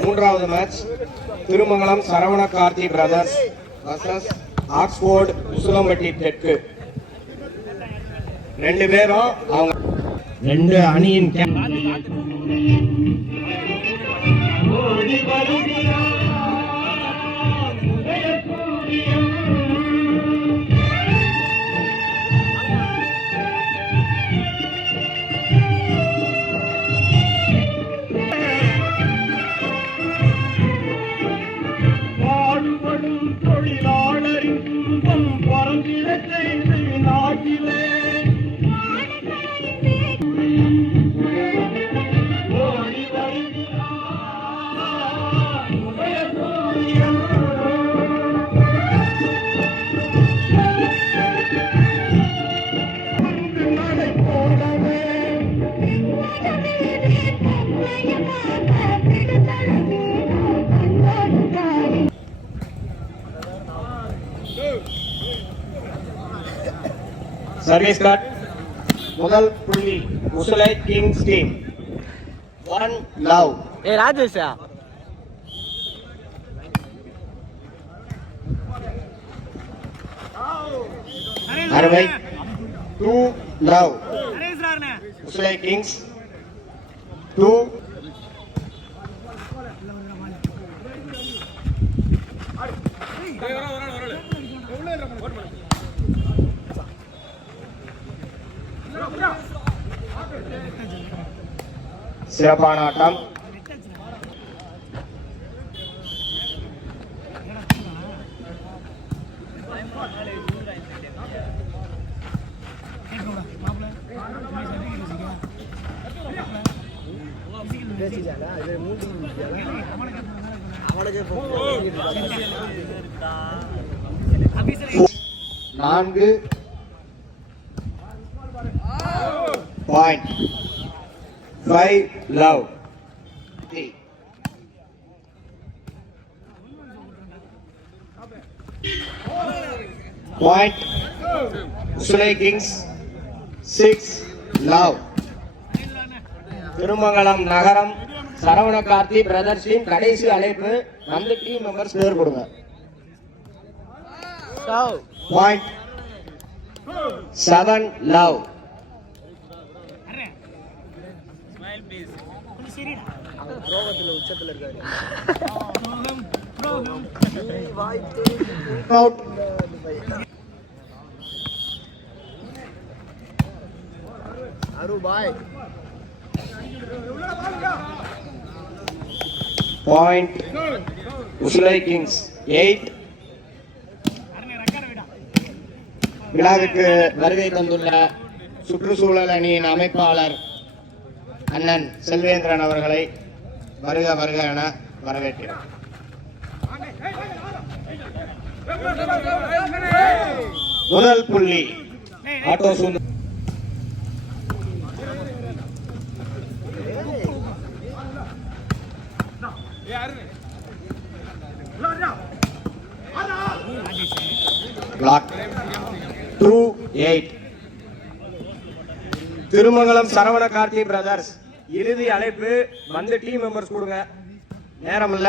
மூன்றாவது match Thirumangalam Saravana Karthi brothers versus Oxford Usilampatti தெற்கு. ரெண்டு பேரும் அவங்க ரெண்டு அணியின் சர்வீஸ் கார்டு. முதல் புள்ளி உசுலை கிங்ஸ் டீம். 1 லவ். ராஜேஷா அறுவை. 2 லவ். உசுலை கிங்ஸ் 2. சிறப்பான ஆட்டம். நான்கு point. 5 love. Point Usilai kings 6 love. Thirumangalam நகரம் சரவண கார்த்தி பிரதர்ஸ் டீம் கடைசி அழைப்பு. அந்த டீம் மெம்பர்ஸ் பேர் கொடுங்க. Point 7 love. உச்சத்துல இருக்காரு. Point Usilai kings 8. விழாவுக்கு வருகை தந்துள்ள சுற்றுச்சூழல் அணியின் அமைப்பாளர் அண்ணன் செல்வேந்திரன் அவர்களை வருக வருக என வரவேற்கிறோம். முதல் புள்ளி auto Sundar. Block 2-8. Thirumangalam Saravana Karthi brothers இறுதி அழைப்பு. வந்து டீம் மெம்பர்ஸ் கொடுங்க. நேரம் இல்ல.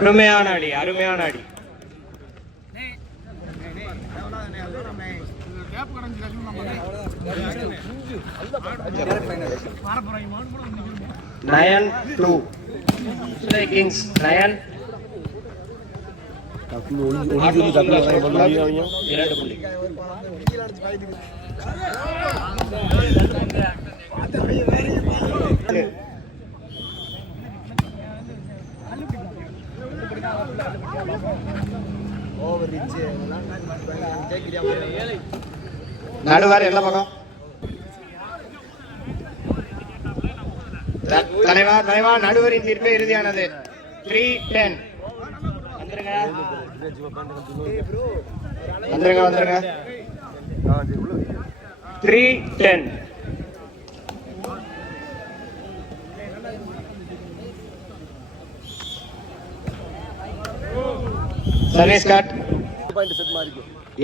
அருமையான அடி, அருமையான அடி. Nine 2 உசுலை Kings 9. 2 புள்ளி. நடுவார் எல்லா பக்கம். தலைவா தலைவா நடுவரின் தீர்ப்பே இறுதியானது. 3-10. வந்துருங்க வந்துருங்க வந்துருங்க. 3-10. Service card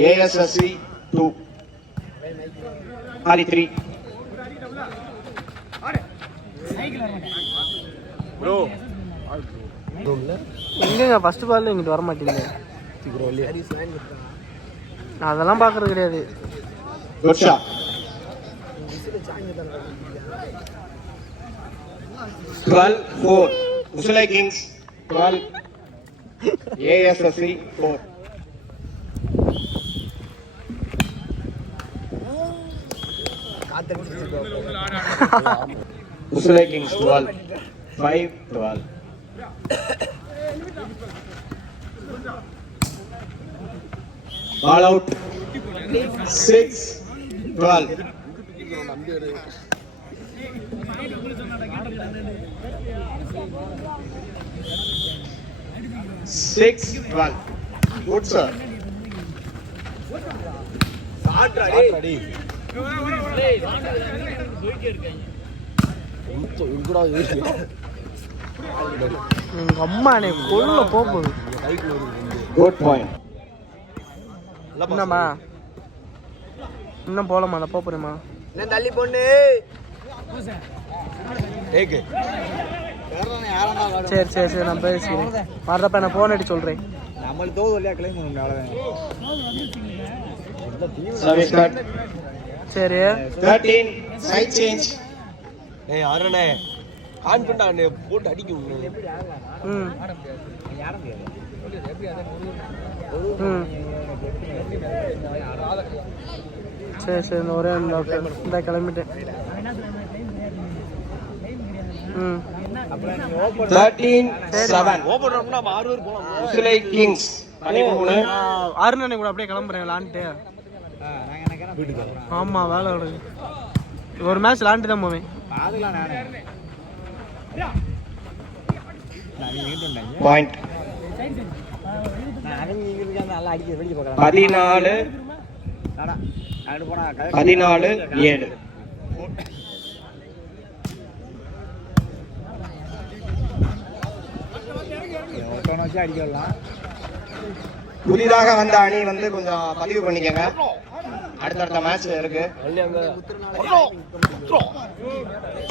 ASSC 2. Ali 3. Bro. எங்கங்க ஃபர்ஸ்ட் பால்ல இங்கிட்டு வர மாட்டீங்க. நான் அதெல்லாம் பார்க்கறது கிடையாது. Good shot. 12-4. Usulai Kings 12. ASSC 4. Usulai Kings 12. 5-12. Ball out. 6-12. 6-12. Good sir. எங்க அம்மானே கொல்ல போகுது. Good point. என்னம்மா இன்னும் போகலாமா? நான் போகிறேம்மா. என்ன தள்ளி பொண்ணு சரி சரி சரி நான் பேசிக்கிறேன். வர்றப்ப நான் ஃபோன் அடிச்சு சொல்கிறேன். நம்மளுக்கு தோது இல்லையா கிளைம் Service cut. சரி 13. Side change. ஏய் அரணே கான்ஃபிடன்ட் போட்டு அடிக்கும் ம் ம் சரி சரி இந்த ஒரே இந்த கிளம்பிட்டேன். ம் 13-7. ஓபன்ல 6 பேர் போலாம். Usulai Kings 13. அருணனை கூட அப்படியே கிளம்புறேன் விளாண்டுட்டு. ஆமாம் வேலை கிடக்கு. ஒரு மேட்ச் விளாண்டு தான் போவேன். Point. 14-7. புதிதாக வந்த அணி வந்து கொஞ்சம் பதிவு பண்ணிக்கங்க. அடுத்தடுத்த மேட்ச் இருக்கு.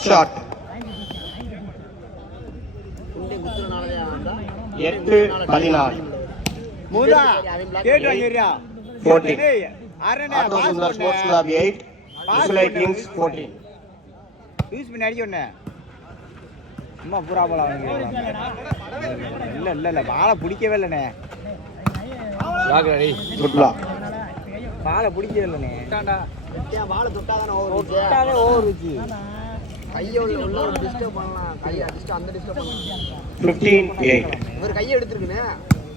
Shot 8-14. 14. Auto Sundar Sports Club 8. Usulai Kings 14. Use பண்ணி அடிக்க அம்மா பூரா போல இல்ல பாலை பிடிக்கவே இல்லைண்ணே. Good block. பாலை பிடிக்கவே இல்லைண்ணே. பாலை தொட்டாதானே ஓவர் வச்சு கையை உள்ள டிஸ்டர்ப் பண்ணலாம். கையை அடிச்சுட்டு அந்த டிஸ்டர்ப் பண்ணலாம். 15-8. இவர் கையை எடுத்துருக்குண்ணே.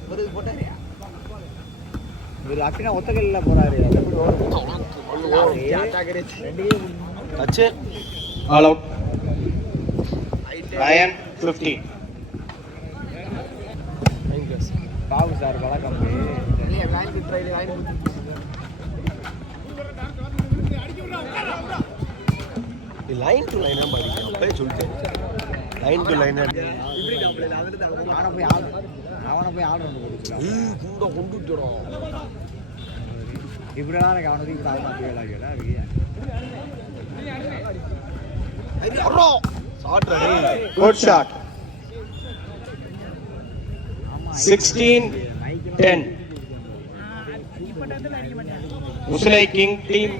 இவர் இது போட்டாரு. இவர் அப்படின்னா ஒத்த கையில் போறாரு. All out. 9-15. பாபு சார் வழக்கம் லைன் டு லைன் படிக்கிறேன் சொல்லிட்டேன். லைன் டு லைன் அவனை போய் ஆர்டர் கொண்டுட்டுறோம். இப்படிலாம் எனக்கு அவனுக்கு இப்படி Good shot. 16-10. Usulai King team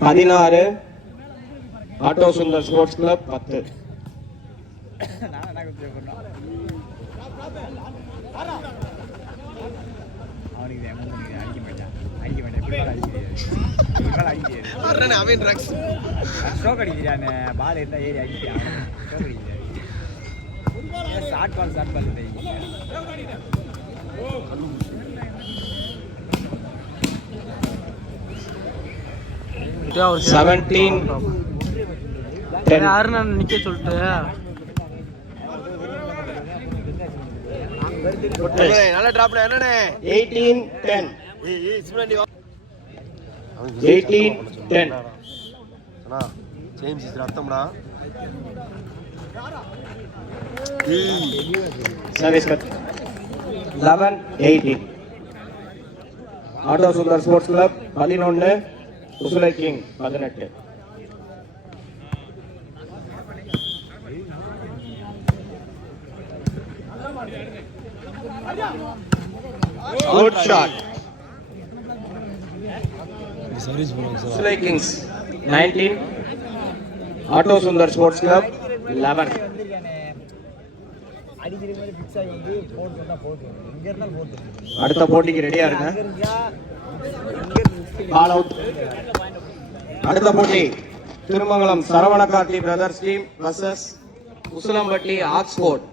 16. Auto Sundar Sports Club 10. பால் இருந்தா ஏறி அடிக்கிறான். Short ball 17-10. அருணன் நிக்க சொல்லிட்டு நல்ல டிராப்ல என்னண்ணே 18-10. 18-10. ஜேம்ஸ் ரத்தம்டா. Service cut. 11-18. Auto Sundar sports club 11, Usilai king 18. Good shot. Usilai kings 19, auto Sundar sports club 11. அடுத்த போட்டிக்கு ரெடியா இருங்க. All out. அடுத்த போட்டி Thirumangalam Saravana Karthi brothers team versus Usilampatti Oxford.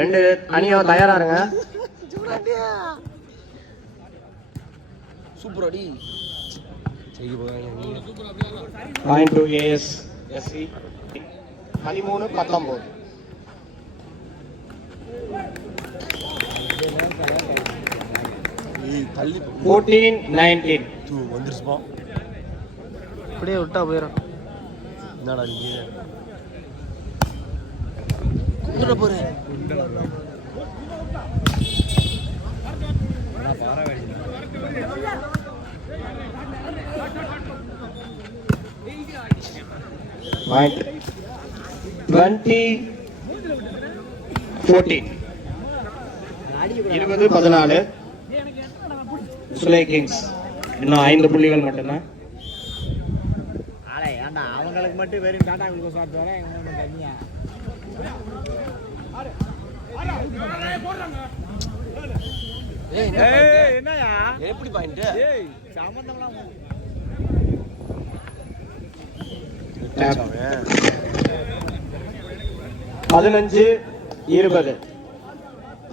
2 அணியும் தயாரா இருங்க. சூப்பர் அடி. Point to ASSC 13-19. தள்ளி 14-19. வந்துருச்சுப்பா. அப்படியே விட்டா போயிடும். என்னடா நீ குந்துட போறேன். Point 20-14. 20-14. உசுலை கிங்ஸ் இன்னும் 5 புள்ளிகள் மட்டும்தான். அவங்களுக்கு மட்டும் வெறும் டாடா குளுக்கோஸ் சாப்பிட்டு வரேன். என்னையா எப்படி பாயிண்ட்? சம்பந்தம்லாம் 15-20.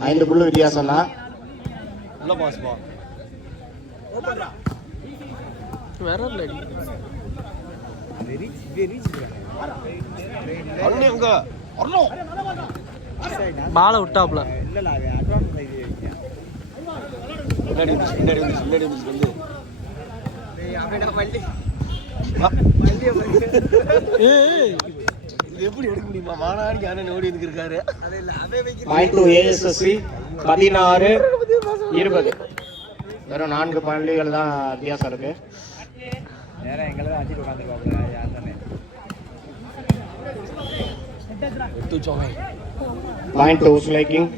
5 புள்ளி வித்தியாசம் தான். உள்ள பாஸ்பா வேற இல்லடி. பால விட்டாப்ல. இல்ல அட்வான்ஸ் எப்படி எடுக்க முடியுமா? மாநாடு அண்ணன் ஓடி இருக்காரு. Point to ASSC 16-20. வெறும் 4 புள்ளிகள் தான் வித்தியாசம் இருக்கு. நேரம் எங்களை தான் அடிச்சு உட்காந்துருக்காங்க. யார் தானே பாயிண்ட் டு உசுலை கிங்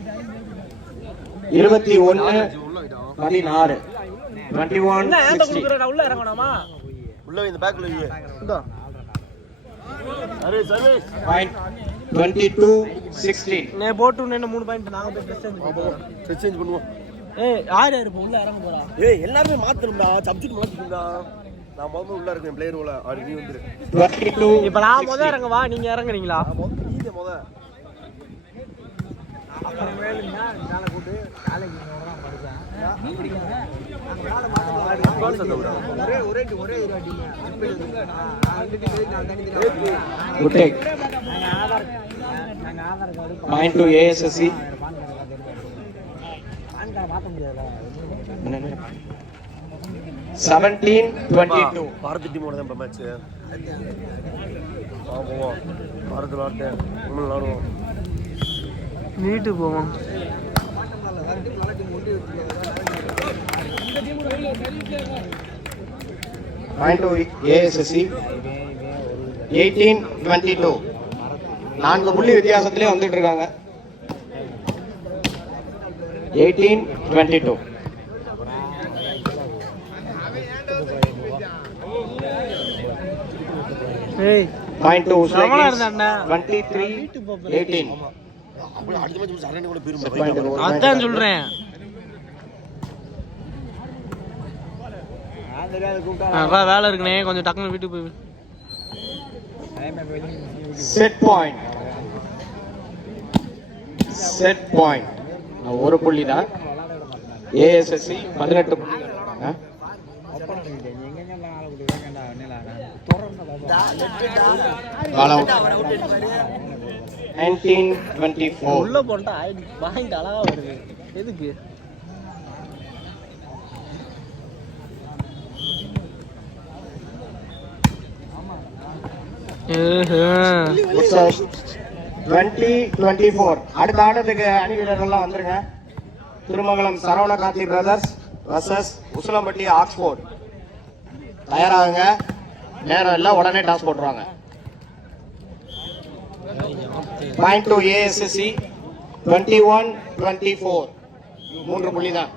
21-16. 21-16. உள்ள இறங்கணுமா? உள்ள இந்த பேக்ல பாயிண்ட் 22-16. நே போட்டு என்ன 3 பாயிண்ட் நாங்க போய் ட்ரெஸ் சேஞ்ச் பண்ணுவோம். ஏய் யார் யார் உள்ள இறங்க போறா? ஏய் எல்லாரும் மாத்தணும்டா. சப்ஜெக்ட் மாத்திடுடா. நான் முதல்ல உள்ள இருக்கேன் பிளேயர் உள்ள. ஆறு நீ வந்துரு. 22. இப்போ நான் முதல்ல இறங்க வா. நீங்க இறங்குறீங்களா? நீங்க முதல்ல. அப்புறம் வேலைன்னா மேல கூட்டி காலேஜ் தான் படிச்சேன். ஒரே அடிங்க. Good take. Point to ASSC. PAN card மாத்த முடியாதுல. 17-22. பாரத் டீமோட தான் மேட்ச். போவோம். பாரத் விளையாட்டு நம்ம விளையாடுவோம். நீட்டு போவோம். Point to ASSC 18-22. 4 புள்ளி வித்தியாசத்திலே வந்துட்டு இருக்காங்க. 18-22. ஏய் Point to Usla நம்மளா Kings இருந்தானே 23-18. அப்படியே அடுத்த மேட்ச் சரணி கூட பேரும் Point to அதான் சொல்றேன். வேலை இருக்குனே கொஞ்சம் டக்குனு வீட்டுக்கு போய் set point. Set point. ஒரு புள்ளி தான். ASSC 18 புள்ளி. Ball out. 19-24. உள்ள போட்டா பாயிண்ட் அழகா வருது. எதுக்கு? Good serve. 20-24. அடுத்த ஆட்டத்துக்கு அணி வீரர்கள்லாம் வந்துருங்க. Thirumangalam Saravana Karthi brothers versus Usilampatti Oxford. தயாராகுங்க, நேரம் இல்லை, உடனே டாஸ் போட்டுருவாங்க. Point to ஏஎஸ்எஸ்சி 21-24. 3 புள்ளி தான்.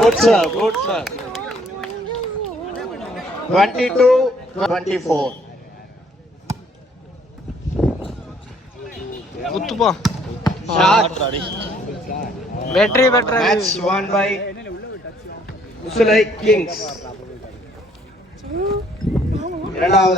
Good sir, good sir. 22-24. குத்துப்பா ஷாட். வெற்றி பெற்ற match won by Usilai kings. இரண்டாவது